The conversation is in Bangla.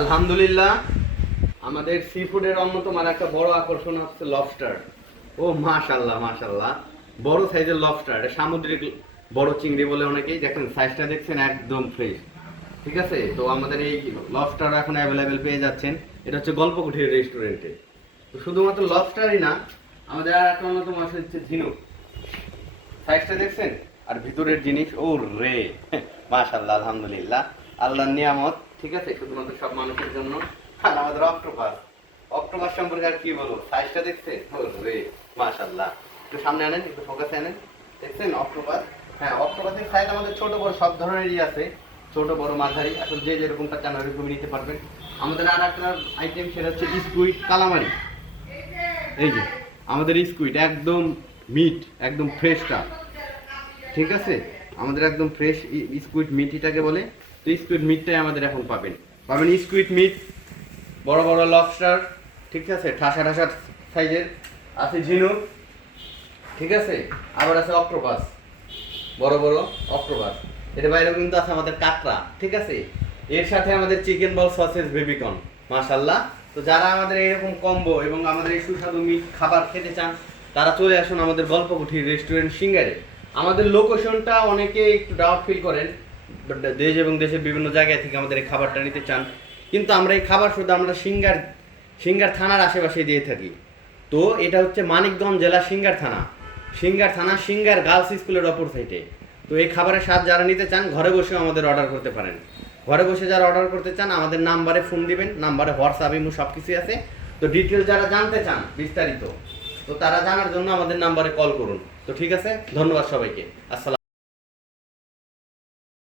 আলহামদুলিল্লাহ, আমাদের সি ফুডের অন্যতম আর একটা বড় আকর্ষণ হচ্ছে লবস্টার। ও মাশাল্লাহ মাশাল্লাহ, বড় সাইজের লবস্টার, এটা সামুদ্রিক বড় চিংড়ি বলে অনেকেই। দেখেন সাইজটা দেখছেন, একদম ফ্রেশ। ঠিক আছে, তো আমাদের এই লবস্টার এখন অ্যাভেলেবেল পেয়ে যাচ্ছেন। এটা হচ্ছে গল্পকুঠির রেস্টুরেন্টে। তো শুধুমাত্র লবস্টারই না, আমাদের আর একটা অন্যতম আছে হচ্ছে ঝিনুক। সাইজটা দেখছেন, আর ভিতরের জিনিস ও রে মাশাল্লাহ আলহামদুলিল্লাহ, আল্লাহর নিয়ামত। ঠিক আছে, শুধুমাত্র সব মানুষের জন্য। আর আমাদের অক্টোপাস, অক্টোপাস সম্পর্কে আর কি বলবো, সাইজটা দেখছেন ও রে মাশাল্লাহ। একটু সামনে আনেন, একটু ফোকাসে আনেন। দেখছেন অক্টোপাস? হ্যাঁ, অক্টোপাসের সাইজ আমাদের ছোট বড় সব ধরনেরই আছে, ছোট বড় মাঝারি। আসলে যে যেরকমটা চান ওইরকমই নিতে পারবেন। আমাদের আর একটা আইটেম, সেটা হচ্ছে স্কুইড কালামারি। এই যে আমাদের স্কুইড একদম মিট, একদম ফ্রেশটা। ঠিক আছে, আমাদের একদম ফ্রেশ স্কুইড মিট এটাকে বলে। তো স্কুইড মিটটাই আমাদের এখন পাবেন পাবেন স্কুইড মিট, বড় বড় লবস্টার। ঠিক আছে, ঠাসা ঠাসা সাইজের আছে ঝিনুক। ঠিক আছে, আবার আছে অক্টোপাস, বড় বড় অক্টোপাস। এর বাইরেও কিন্তু আছে আমাদের কাঁকড়া। ঠিক আছে, এর সাথে আমাদের চিকেন বল, সসেজ, বেবিকর্ন। মাশাল্লাহ। তো যারা আমাদের এরকম কম্বো এবং আমাদের এই সুস্বাদু মিট খাবার খেতে চান, তারা চলে আসুন আমাদের গল্পকুঠির রেস্টুরেন্ট সিঙ্গারে। আমাদের লোকেশনটা অনেকে একটু ডাউট ফিল করেন, দেশ এবং দেশের বিভিন্ন জায়গা থেকে আমাদের এই খাবারটা নিতে চান, কিন্তু আমরা এই খাবার শুধু আমরা সিঙ্গার থানার আশেপাশে দিয়ে থাকি। তো এটা হচ্ছে মানিকগঞ্জ জেলা সিঙ্গার থানা, সিঙ্গার গার্লস স্কুলের অপর সাইডে। তো এই খাবারের স্বাদ যারা নিতে চান, ঘরে বসেও আমাদের অর্ডার করতে পারেন। ঘরে বসে যারা অর্ডার করতে চান, আমাদের নাম্বারে ফোন দিবেন, নাম্বারে হোয়াটসঅ্যাপ ইমো সব কিছুই আছে। তো ডিটেলস যারা জানতে চান বিস্তারিত, তো তারা জানার জন্য আমাদের নাম্বারে কল করুন। তো ঠিক আছে, ধন্যবাদ সবাইকে। আসসালাম।